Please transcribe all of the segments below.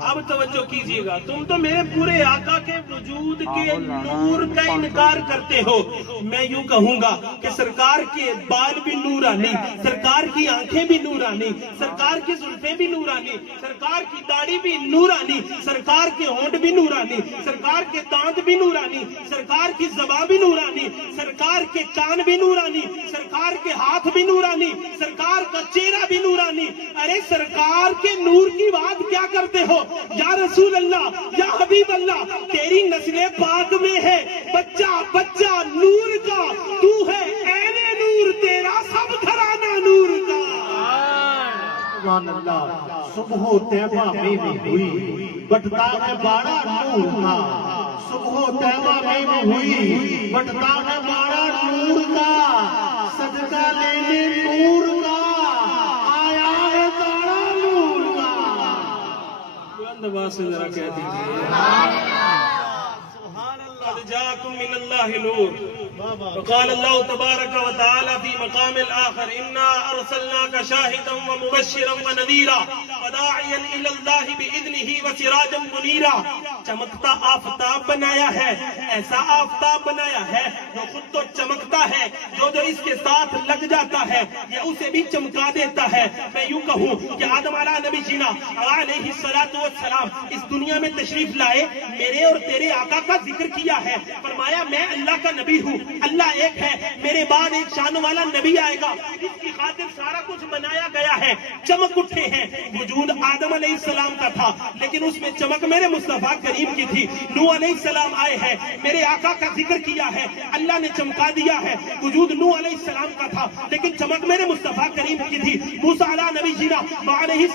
اب توجہ کیجیے گا، تم تو میرے پورے آقا کے وجود کے نور کا انکار کرتے ہو۔ میں یوں کہوں گا کہ سرکار کے بال بھی نورانی، سرکار کی آنکھیں بھی نورانی، سرکار کی زلفیں بھی نورانی، سرکار کی داڑھی بھی نورانی، سرکار کے ہونٹ بھی نورانی، سرکار کے دانت بھی نورانی، سرکار کی زبان بھی نورانی، سرکار کے کان بھی نورانی، سرکار کے ہاتھ بھی نورانی، سرکار کا چہرہ بھی نورانی۔ ارے سرکار کے نور کی بات کیا کرتے ہو؟ یا رسول اللہ، یا حبیب اللہ، تیری نسل پاک میں ہے بچہ بچہ نور کا، تو ہے عین نور، تیرا سب گھرانہ نور کا۔ سبحان اللہ۔ صبح طیبہ میں بھی ہوئی بٹتا ہے بارہ نور کا، صبح طیبہ میں بھی ہوئی بٹتا ہے بارہ نور کا، صدقہ لینے نور کا آیا ہے بارہ نور کا۔ بلند آواز سے ذرا کہہ دیجیے قد جاءكم من الله نور، وقال الله تبارك وتعالى في مقام الآخر إنا أرسلناك شاهدا ومبشرا ونذيرا وداعيا إلى الله بإذنه وسراجا منيرا۔ چمکتا آفتاب بنایا ہے، ایسا آفتاب بنایا ہے جو خود تو چمکتا ہے، جو اس کے ساتھ لگ جاتا ہے یہ اسے بھی چمکا دیتا ہے۔ میں یوں کہوں کہ آدم علیہ نبی جینا علیہ السلام اس دنیا میں تشریف لائے، میرے اور تیرے آقا کا ذکر کیا ہے، فرمایا میں اللہ کا نبی ہوں، اللہ ایک ہے، میرے بعد ایک شان والا نبی آئے گا، اس کی خاطر سارا کچھ بنایا گیا ہے۔ چمک اٹھے ہیں، وجود آدم علیہ السلام کا تھا لیکن اس میں چمک میرے مصطفیٰ کریم کی تھی۔ نوح علیہ السلام آئے ہیں، میرے آقا کا ذکر کیا ہے، اللہ نے چمکا دیا ہے۔ وجود نوح علیہ السلام کا تھا لیکن چمک میرے مصطفیٰ کریم کی تھی۔ موسیٰ علیہ نبی جینا علیہ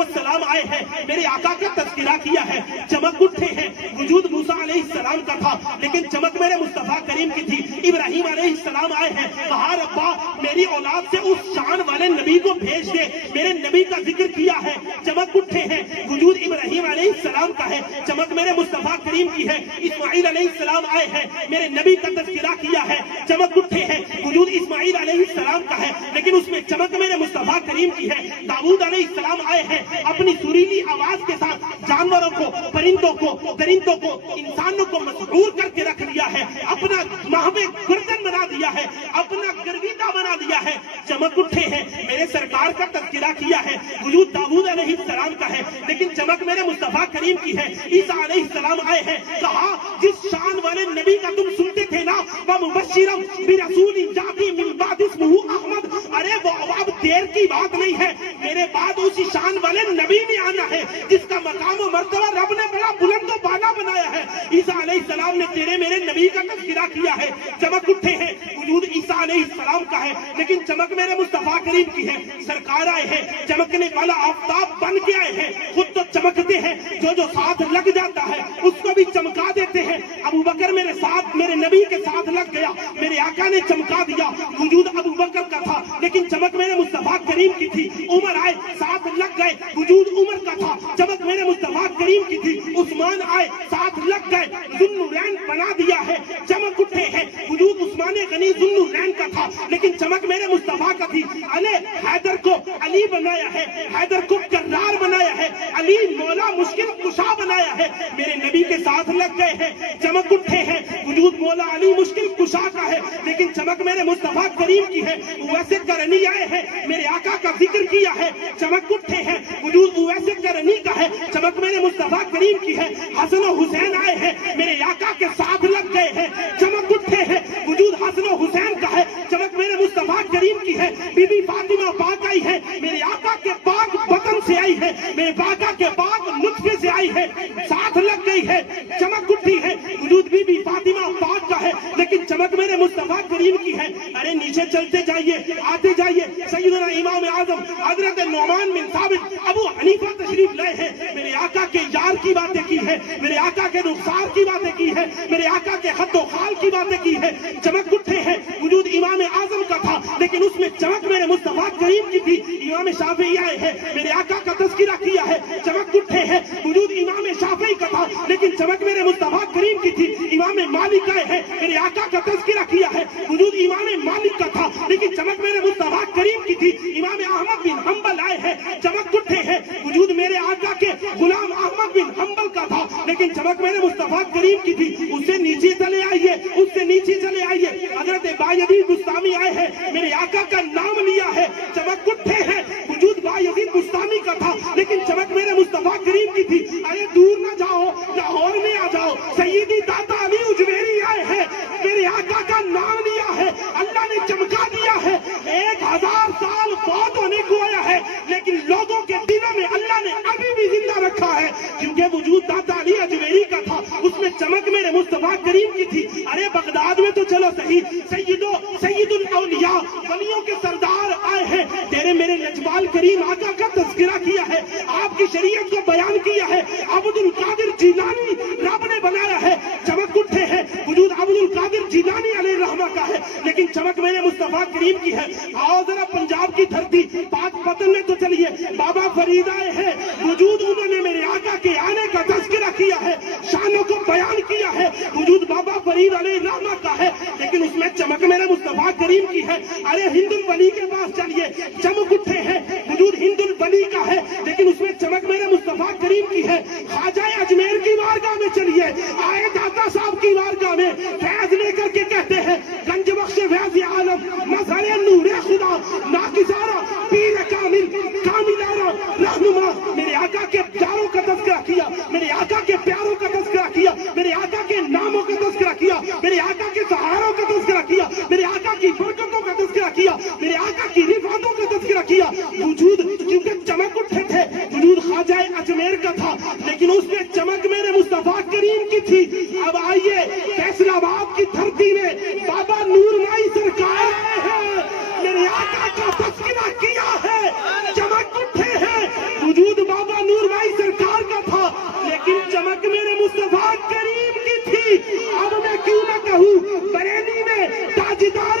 السلام آئے ہیں، میرے آقا کا تذکرہ کیا ہے، چمک اٹھے ہیں۔ وجود موسیٰ علیہ السلام کا تھا لیکن چمک میرے مصطفیٰ کریم کی تھی۔ ابراہیم علیہ السلام آئے ہیں، کہا ربا میری اولاد سے اس شان والے نبی کو بھیج دے، میرے نبی کا ذکر کیا ہے، چمک اٹھے ہیں۔ وجود ابراہیم علیہ السلام کا ہے، چمک میرے مصطفیٰ کریم کی ہے۔ اسماعیل علیہ السلام آئے ہیں، میرے نبی کا تذکرہ کیا ہے، چمک اٹھے ہیں۔ وجود اسماعیل علیہ السلام کا ہے لیکن اس میں چمک میرے مصطفیٰ کریم کی ہے۔ داؤد علیہ السلام آئے ہیں، اپنی سریلی آواز کے ساتھ جانوروں کو، پرندوں کو، درندوں کو، انسانوں کو مسحور کر کے رکھ دیا ہے، اپنا محو گردن بنا دیا ہے، اپنا گرویدہ بنا دیا ہے۔ چمک اٹھے ہیں، میرے سرکار کا تذکرہ کیا ہے۔ وجود داؤد علیہ السلام کا ہے لیکن چمک میرے مصطفیٰ کریم کی ہے۔ عیسیٰ علیہ السلام آئے ہیں، کہا جس شان والے نبی کا تم سنتے تھے نا، وَمُبَشِّرًا بِرَسُولٍ يَأْتِي مِن بَعْدِهِ اسْمُهُ أَحْمَدُ، ارے وہ اب دیر کی بات نہیں ہے، میرے بعد اسی شان والے نبی نے آنا ہے جس کا مقام و مرتبہ رب نے بڑا بلند و بالا بنایا ہے۔ عیسیٰ علیہ السلام نے تیرے میرے نبی کا تذکرہ کیا ہے، چمک اٹھے ہیں۔ وجود عیسیٰ علیہ السلام کا ہے لیکن چمک میرے مصطفیٰ کریم کی ہے۔ سرکار آئے ہیں، چمکنے والا آفتاب بن کے آئے ہیں، خود تو چمکتے ہیں، جو ساتھ لگ جاتا ہے اس کو بھی چمکا دیتے ہیں۔ ابو بکر میرے ساتھ، میرے نبی کے ساتھ لگ گیا، میرے آقا نے چمکا دیا۔ وجود ابو بکر کا تھا لیکن چمک میرے مصطفیٰ کریم کی تھی۔ عمر آئے، ساتھ لگ گئے، وجود عمر کا تھا، چمک میرے مصطفیٰ کریم کی تھی۔ عثمان آئے، ساتھ لگ گئے، ذوالنورین بنا دیا ہے، چمک اٹھے ہیں۔ وجود عثمان غنی ذوالنورین کا تھا لیکن چمک میرے مصطفیٰ کا تھی۔ علی حیدر کو علی بنایا ہے، حیدر کو کرار بنایا ہے، علی مولا مشکل کشا بنایا ہے، میرے نبی کے ساتھ لگ گئے ہیں، چمک اٹھے ہیں۔ وجود مولا علی مشکل کشا کا ہے لیکن چمک میرے مصطفیٰ کریم کی ہے۔ ویسے کرنی آئے ہیں، میرے آقا کا ذکر کیا ہے، چمک اٹھے ہیں۔ وجود ویسے کرنی کا ہے، چمک میرے مصطفیٰ کریم کی ہے۔ حسن و حسین آئے ہیں، میرے آقا کے ساتھ لگ گئے ہیں، چمک اٹھے ہیں۔ وجود حسن و حسین کا ہے، چمک میرے مصطفیٰ کریم کی ہے۔ بی بی فاطمہ پاک آئی ہے، میرے آقا کے پاک بدن سے آئی ہے، میرے آقا کے پاک نطفے سے آئی ہے، ساتھ لگ گئی ہے، چمک اٹھی ہے۔ وجود بی بی فاطمہ پاک کا ہے لیکن چمک میرے مصطفیٰ کریم کی ہے۔ ارے نیچے چلتے جائیے، آتے جائیے، سیدنا امام اعظم حضرت نعمان بن ثابت ابو حنیفہ تشریف لائے ہیں، میرے آقا کے یار کی باتیں کی ہے، میرے آقا کے رخسار کی باتیں کی ہے، میرے آقا کے خط و خال کی باتیں کی ہے، چمک اٹھے ہیں۔ وجود امام اعظم کا تھا لیکن اس میں چمک میرے مصطفیٰ کریم کی تھی۔ امام شافعی آئے ہیں، میرے آقا کا تذکرہ کیا ہے، چمک اٹھے ہیں۔ وجود وجود امام شافعی کا تھا لیکن چمک میرے مصطفیٰ کریم کی تھی. امام مالک آئے ہیں میرے آقا کا تذکرہ کیا ہے, وجود امام مالک کا تھا لیکن چمک میرے مصطفیٰ کریم کی تھی. امام احمد بن حنبل آئے ہیں, چمک اٹھے ہیں, وجود میرے آقا کے غلام احمد بن حنبل کا تھا لیکن چمک میرے مصطفیٰ کریم کی تھی. اس سے نیچے چلے آئیے, اس سے نیچے چلے آئیے. حضرت بایزید بستامی آئے ہیں, میرے آقا کا نام لیا ہے, چمک اٹھے ہیں, وجود بایزید بستامی کا تھا لیکن چمک میرے مصطفیٰ کریم کی تھی. ارے دور نہ جاؤ, لاہور میں آ جاؤ. سیدی داتا علی اجمیری آئے ہیں, میرے آقا کا نام لیا ہے, اللہ نے چمکا دیا ہے. 1000 سال فوت ہونے کو آیا ہے لیکن لوگوں کے دلوں میں اللہ نے ابھی بھی زندہ رکھا ہے کیونکہ وجود داتا علی اجمیری کا تھا, اس میں چمک میرے مصطفیٰ کریم کی تھی. ارے بغداد میں تو چلو صحیح, سید الاولیاء ولیوں کے سردار آئے ہیں, تیرے میرے لجپال کریم آقا کا تذکرہ کیا ہے, آپ کی شریعت کو بیان کیا ہے. عبد القادر جیلانی رب نے بنایا ہے, چمک اٹھے ہیں, وجود عبد القادر جیلانی علیہ الرحمہ کا ہے لیکن چمک میرے مصطفیٰ کریم کی ہے. آؤ ذرا پنجاب کی دھرتی پاک پتن میں تو چلیے, بابا فرید آئے ہیں, وجود انہوں نے میرے آقا کے آنے کا تذکرہ کیا ہے, شانوں کو بیان کیا ہے. وجود بابا فرید علیہ الرحمہ کا ہے لیکن اس میں چمک میرے مصطفیٰ کریم کی ہے. ارے ہند الولی کے پاس چلیے, چمک اٹھے ہیں, وجود ہند الولی کا ہے لیکن اس میں چمک میرے مصطفیٰ کریم کی ہے. خواجہ اجمیر کی وارگاہ میں چلیے, آئے داتا صاحب کی وارگاہ میں, فیض لے کر کے کہتے ہیں گنج بخش فیض عالم مظہر نور خدا ناقصارہ پیر کامل کاملارہ رہنما. میرے آقا کے پیاروں کا تذکرہ کیا, میرے آقا کے پیاروں کا تذکرہ کیا, میرے آقا کے ناموں کا تذکرہ کیا, میرے آقا کے سہاروں کا تذکرہ کیا, میرے آقا کی برکتوں کا تذکرہ کیا, میرے آقا کی رفعتوں کا تذکرہ کیا. وجود کیونکہ چمک اٹھے تھے, وجود خواجہ اجمیر کا تھا لیکن اس میں چمک میرے مصطفیٰ کریم کی تھی. اب آئیے فیصل آباد کی دھرتی میں بابا نور مائی سرکار آئے ہیں, میرے آقا کا تذکرہ کیا ہے, چمک اٹھے ہیں, وجود بابا نور مائی سرکار کا تھا لیکن چمک میرے مصطفیٰ کریم کی تھی. اب میں کیوں نہ کہوں, بریلی میں تاجدار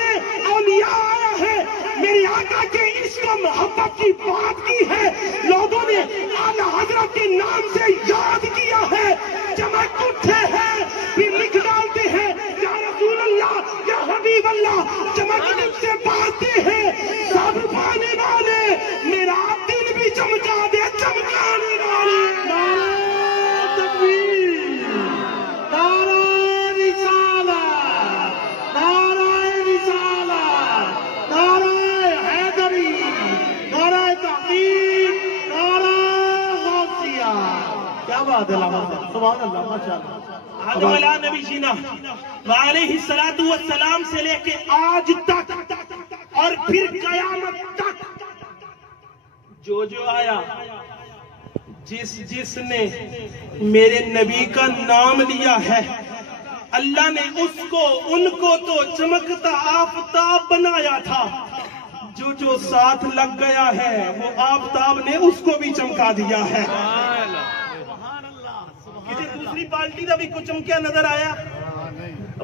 اولیاء آیا ہے, میرے آقا کے عشق و محبت کی بات کی ہے, لوگوں نے اعلیٰ حضرت کے نام سے یاد کیا ہے. چمک اٹھے ہیں, پھر لکھ ڈالتے ہیں یا رسول اللہ یا حبیب اللہ, چمک تجھ سے پاتے ہیں سب پانے والے, میرا دل بھی چمکا دے چمکانے والے. نعرہ تکبیر, نعرہ رسالت, نعرہ رسالت, نعرہ حیدری, نعرہ تحقیق, نعرہ غوثیہ. کیا بات ہے علامہ صاحب, سبحان اللہ, ماشاءاللہ. آدم علیہ نبی جینا وعلیہ الصلوۃ والسلام سے لے کے آج تک اور پھر قیامت تک جو آیا, جس نے میرے نبی کا نام لیا ہے, اللہ نے ان کو تو چمکتا آفتاب بنایا تھا, جو ساتھ لگ گیا ہے وہ آفتاب نے اس کو بھی چمکا دیا ہے. کسی دوسری پارٹی کا بھی کچھ چمکیا نظر آیا؟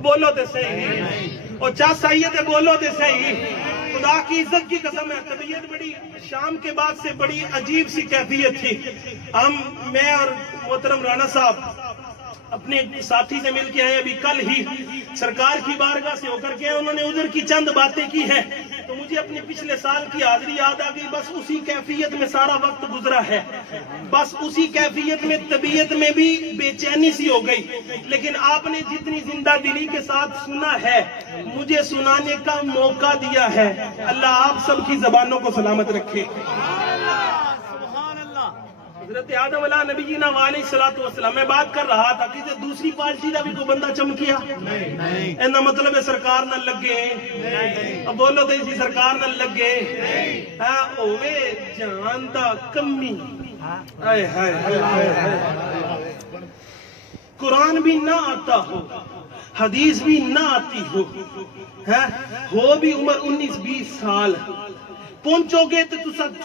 بولو تے صحیح, اور چاہ سائیے تے بولو تے صحیح. خدا کی عزت کی قسم ہے, طبیعت بڑی شام کے بعد سے بڑی عجیب سی کیفیت تھی. میں اور محترم رانا صاحب اپنے ساتھی سے مل کے آئے, ابھی کل ہی سرکار کی بارگاہ سے ہو کر کے انہوں نے ادھر کی چند باتیں کی ہیں تو مجھے اپنے پچھلے سال کی حاضری یاد آ گئی. بس اسی کیفیت میں سارا وقت گزرا ہے, بس اسی کیفیت میں طبیعت میں بھی بے چینی سی ہو گئی. لیکن آپ نے جتنی زندہ دلی کے ساتھ سنا ہے, مجھے سنانے کا موقع دیا ہے, اللہ آپ سب کی زبانوں کو سلامت رکھے. حضرت آدم علیہ نبی جینا علیہ الصلوۃ والسلام, میں بات کر رہا تھا کہ دوسری پارٹی کا بھی کوئی بندہ چمکیا, اینا مطلب ہے سرکار نہ لگے. اب بولو تو اسی سرکار نہ لگے, اوے جان دا کمی. قرآن بھی نہ آتا ہو, حدیث بھی نہ آتی ہو بھی عمر 19-20 سال, پہنچو گے تو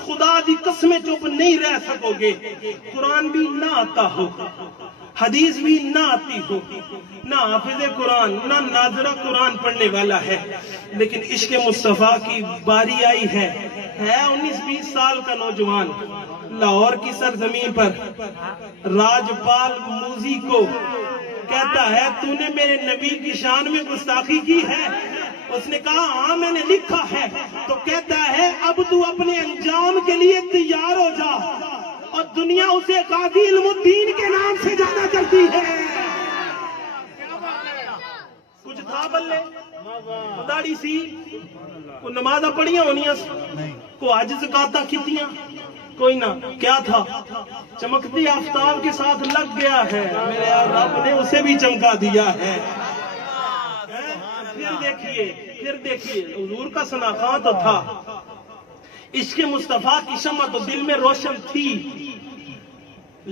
خدا دی قسمیں چپ نہیں رہ سکو گے. قرآن بھی نہ آتا ہو, حدیث بھی نہ آتی ہو, نہ حافظ قرآن نہ ناظرہ قرآن پڑھنے والا ہے, لیکن عشق مصطفیٰ کی باری آئی ہے 19-20 سال کا نوجوان, لاہور کی سرزمین پر راجپال موزی کو کہتا ہے تو نے میرے نبی کی شان میں گستاخی کی ہے؟ اس نے کہا ہاں میں نے لکھا ہے۔ تو کہتا ہے اب تو اپنے انجام کے لیے تیار ہو جا، اور دنیا اسے قاضی علم الدین کے نام سے جانا کرتی ہے۔ کچھ تھا بلے داڑھی سی کو نمازہ پڑھیاں ہونیاں کو آج زکاتہ کتیاں کوئی نہ، کیا تھا؟ چمکتی آفتاب کے ساتھ لگ گیا ہے، میرے رب نے اسے بھی چمکا دیا ہے۔ پھر دیکھیے حضور کا ثناخواں تو تھا، عشق مصطفیٰ کی شمع تو دل میں روشن تھی،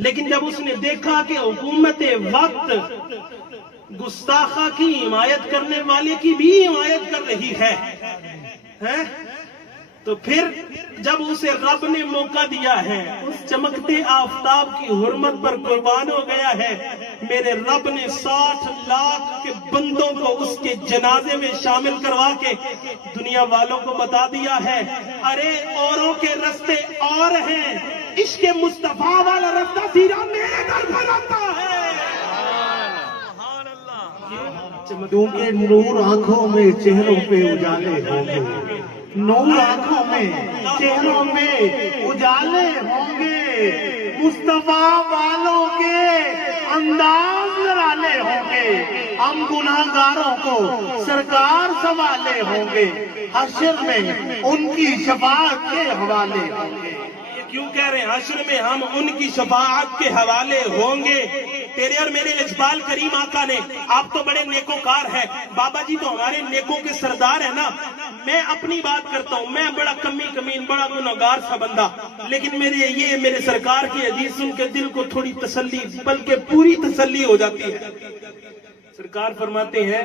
لیکن جب اس نے دیکھا کہ حکومت وقت گستاخہ کی حمایت کرنے والے کی بھی حمایت کر رہی ہے، تو پھر جب اسے رب نے موقع دیا ہے، اس چمکتے آفتاب کی حرمت پر قربان ہو گیا ہے، میرے رب نے 60 لاکھ کے بندوں کو اس کے جنازے میں شامل کروا کے دنیا والوں کو بتا دیا ہے ارے اوروں کے رستے اور ہیں، عشق مصطفیٰ والا رستہ سیدھا میرے در پر آتا ہے۔ کیونکہ نور آنکھوں میں چہروں پہ اجالے ہوں گے، نور آنکھوں میں چہروں میں اجالے ہوں گے، مصطفیٰ والوں کے انداز نرالے ہوں گے، ہم گناہگاروں کو سرکار سنبھالے ہوں گے، حشر میں ان کی شفاعت کے حوالے ہوں گے۔ کیوں کہہ رہے ہیں حشر میں ہم ان کی شفاعت کے حوالے ہوں گے؟ تیرے اور میرے اجبال کریم آقا نے، آپ تو بڑے نیکوکار ہیں، بابا جی تو ہمارے نیکوں کے سردار ہیں نا، میں اپنی بات کرتا ہوں، میں بڑا کمین بڑا گنہگار سا بندہ، لیکن میرے سرکار کی حدیث سن کے دل کو تھوڑی تسلی بلکہ پوری تسلی ہو جاتی ہے۔ سرکار فرماتے ہیں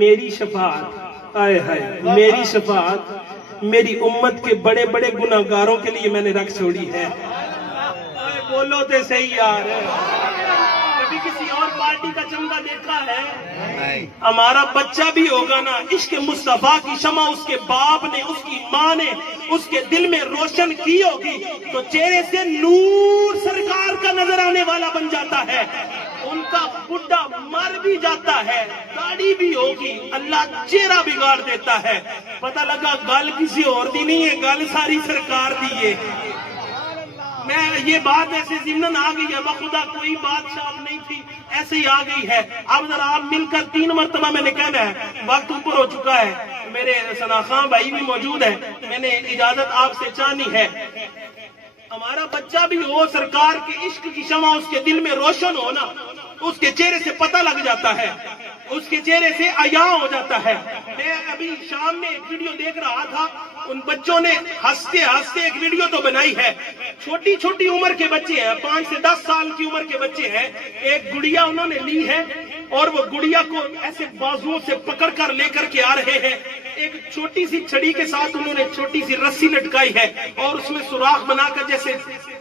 میری شفاعت، آئے ہائے میری شفاعت میری امت کے بڑے بڑے گناہگاروں کے لیے میں نے رکھ چھوڑی ہے۔ بولو تے صحیح یار، کبھی کسی اور پارٹی کا چمکا دیکھا ہے؟ ہمارا بچہ بھی ہوگا نا، عشق مصطفیٰ کی شمع اس کے باپ نے، اس کی ماں نے اس کے دل میں روشن کی ہوگی تو چہرے سے نور سرکار کا نظر آنے والا بن جاتا ہے، ان کا بڈھا مر بھی جاتا ہے، داڑھی بھی ہوگی، اللہ چہرہ بگاڑ دیتا ہے، پتہ لگا گل کسی اور دی نہیں ہے، گل ساری سرکار دی ہے۔ میں یہ بات ایسے ضمن آ گئی ہے، بخدا کوئی بات شاپ نہیں تھی، ایسے ہی آ گئی ہے۔ اب ذرا آپ مل کر 3 مرتبہ میں نے کہنا ہے، وقت اوپر ہو چکا ہے، میرے ثناخواں بھائی بھی موجود ہے، میں نے اجازت آپ سے چاہنی ہے۔ ہمارا بچہ بھی ہو، سرکار کے عشق کی شمع اس کے دل میں روشن ہو نا، اس کے چہرے سے پتہ لگ جاتا ہے، اس کے چہرے سے عیاں ہو جاتا ہے۔ میں ابھی شام میں ایک ویڈیو دیکھ رہا تھا، ان بچوں نے ہنستے ہنستے ایک ویڈیو تو بنائی ہے، چھوٹی عمر کے بچے ہیں، 5 سے 10 سال کی عمر کے بچے ہیں، ایک گڑیا انہوں نے لی ہے اور وہ گڑیا کو ایسے بازوؤں سے پکڑ کر لے کر کے آ رہے ہیں، ایک چھوٹی سی چھڑی کے ساتھ انہوں نے چھوٹی سی رسی لٹکائی ہے اور اس میں سوراخ بنا کر جیسے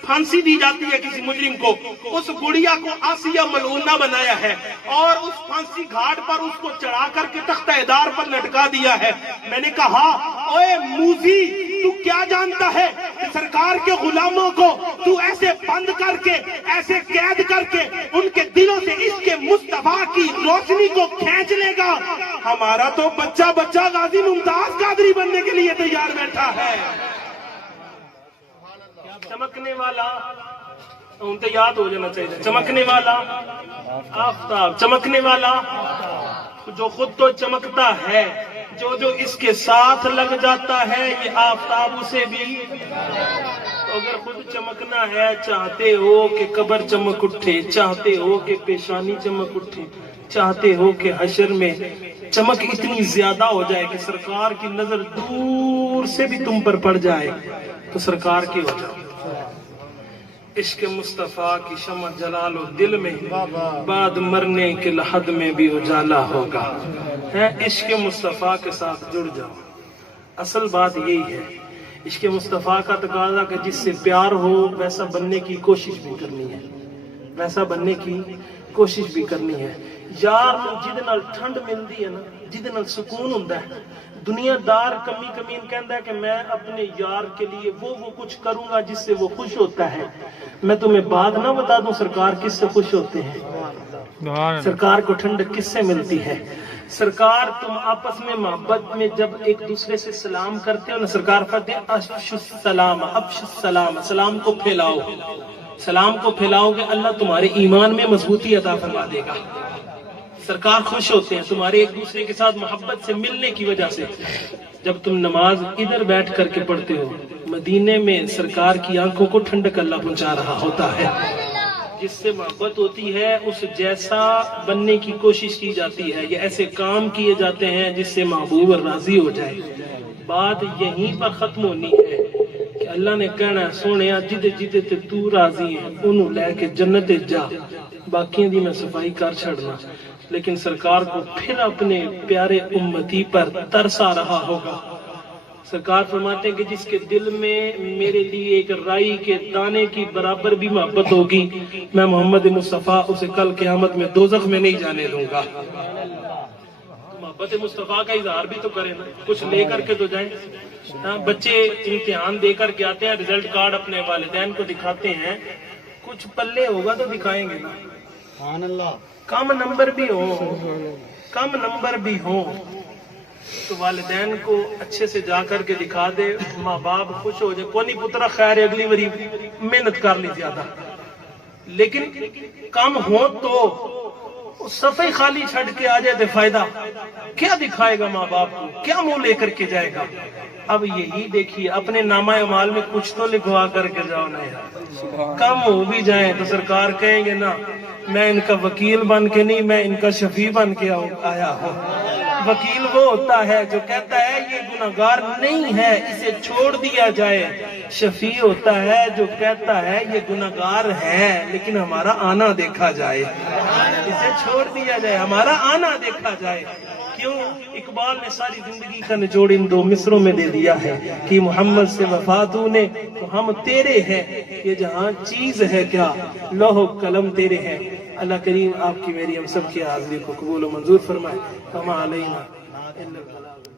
پھانسی دی جاتی ہے کسی مجرم کو، اس گڑیا کو آسیہ ملعونہ بنایا ہے اور اس پھانسی گھاٹ پر اس کو چڑھا کر کے تختہ دار پر لٹکا دیا ہے۔ میں نے کہا اوے موزی، تو کیا جانتا ہے کہ سرکار کے غلاموں کو تو ایسے بند کر کے، ایسے قید کر کے ان کے دلوں سے عشق مصطفیٰ کی روشنی کو کھینچ لے گا؟ ہمارا تو بچہ غازی ممتاز قادری بننے کے لیے تیار بیٹھا ہے۔ چمکنے والا، ان تو یاد ہو جانا چاہیے، چمکنے والا آفتاب، چمکنے والا جو خود تو چمکتا ہے، جو اس کے ساتھ لگ جاتا ہے، یہ آفتاب اسے بھی، اگر خود چمکنا ہے، چاہتے ہو کہ قبر چمک اٹھے، چاہتے ہو کہ پیشانی چمک اٹھے، چاہتے ہو کہ حشر میں چمک اتنی زیادہ ہو جائے کہ سرکار کی نظر دور سے بھی تم پر پڑ جائے، تو سرکار کی ہو جاؤ۔ عشق مصطفیٰ کی شمع جلا لو دل میں، بعد مرنے کے لحد میں بھی اجالا ہوگا۔ عشق مصطفیٰ کے ساتھ جڑ جاؤ، اصل بات یہی ہے۔ عشق مصطفیٰ کا تقاضا کہ جس سے پیار ہو ویسا بننے کی کوشش بھی کرنی ہے، ویسا بننے کی کوشش بھی کرنی ہے۔ یار جہدے نال ٹھنڈ ملتی ہے نا، جہدے نال سکون ہوندا ہے. دنیا دار کمی کمین کہندا ہے کہ میں اپنے یار کے لیے وہ کچھ کروں گا جس سے وہ خوش ہوتا ہے. میں تمہیں بات نہ بتا دوں سرکار کس سے خوش ہوتے ہیں؟ سرکار کو ٹھنڈک کس سے ملتی ہے؟ سرکار تم آپس میں محبت میں جب ایک دوسرے سے سلام کرتے ہو نا، سرکار فرماتے ہیں افشوا السلام، افشوا السلام، سلام کو پھیلاؤ. سلام کو پھیلاؤ گے اللہ تمہارے ایمان میں مضبوطی عطا فرما دے گا. سرکار خوش ہوتے ہیں تمہارے ایک دوسرے کے ساتھ محبت سے ملنے کی وجہ سے. جب تم نماز ادھر بیٹھ کر کے پڑھتے ہو، مدینے میں سرکار کی آنکھوں کو ٹھنڈک اللہ پہنچا رہا ہوتا ہے. جس سے محبت ہوتی ہے اس جیسا بننے کی کوشش کی جاتی ہے، یہ ایسے کام کیے جاتے ہیں جس سے محبوب راضی ہو جائے. بات یہیں پر ختم ہونی ہے کہ اللہ نے کہنا ہے سونیا جدے جدے تے تو راضی ہے انہوں لے کے جنت جا، باقیوں دی میں صفائی کر چھڑنا. لیکن سرکار کو پھر اپنے پیارے امتی پر ترس آ رہا ہوگا. سرکار فرماتے ہیں کہ جس کے دل میں میرے لیے ایک رائی کے دانے کی برابر بھی محبت ہوگی، میں محمد مصطفیٰ اسے کل قیامت میں دوزخ میں نہیں جانے دوں گا. محبت مصطفیٰ کا اظہار بھی تو کریں نا، کچھ لے کر کے تو جائیں. بچے امتحان دے کر کے آتے ہیں، رزلٹ کارڈ اپنے والدین کو دکھاتے ہیں، کچھ پلے ہوگا تو دکھائیں گے نا. کم نمبر بھی ہوں تو والدین کو اچھے سے جا کر کے دکھا دے، ماں باپ خوش ہو جائے. کونی پترا خیر ہے اگلی باری محنت کر لی زیادہ. لیکن کم ہو تو صفحے خالی چھڑ کے آ جائے تو فائدہ کیا دکھائے گا ماں باپ کو، کیا منہ لے کر کے جائے گا. اب یہی دیکھیے اپنے نامہ اعمال میں کچھ تو لکھوا کر کے جاؤ نا یار. کم ہو بھی جائیں تو سرکار کہیں گے نا میں ان کا وکیل بن کے نہیں، میں ان کا شفیع بن کے آیا ہوں. وکیل وہ ہوتا ہے جو کہتا ہے یہ گناہگار نہیں ہے اسے چھوڑ دیا جائے. شفیع ہوتا ہے جو کہتا ہے یہ گناہگار ہے لیکن ہمارا آنا دیکھا جائے، اسے چھوڑ دیا جائے، ہمارا آنا دیکھا جائے. کیوں؟ اقبال نے ساری زندگی کا نچوڑ ان دو مصروں میں دے دیا ہے کہ محمد سے وفا تو نے تو ہم تیرے ہیں، یہ جہاں چیز ہے کیا لوح و قلم تیرے ہیں. اللہ کریم آپ کی میری ہم سب کی حاضری کو قبول و منظور فرمائے. فما علینا الا البلاغ.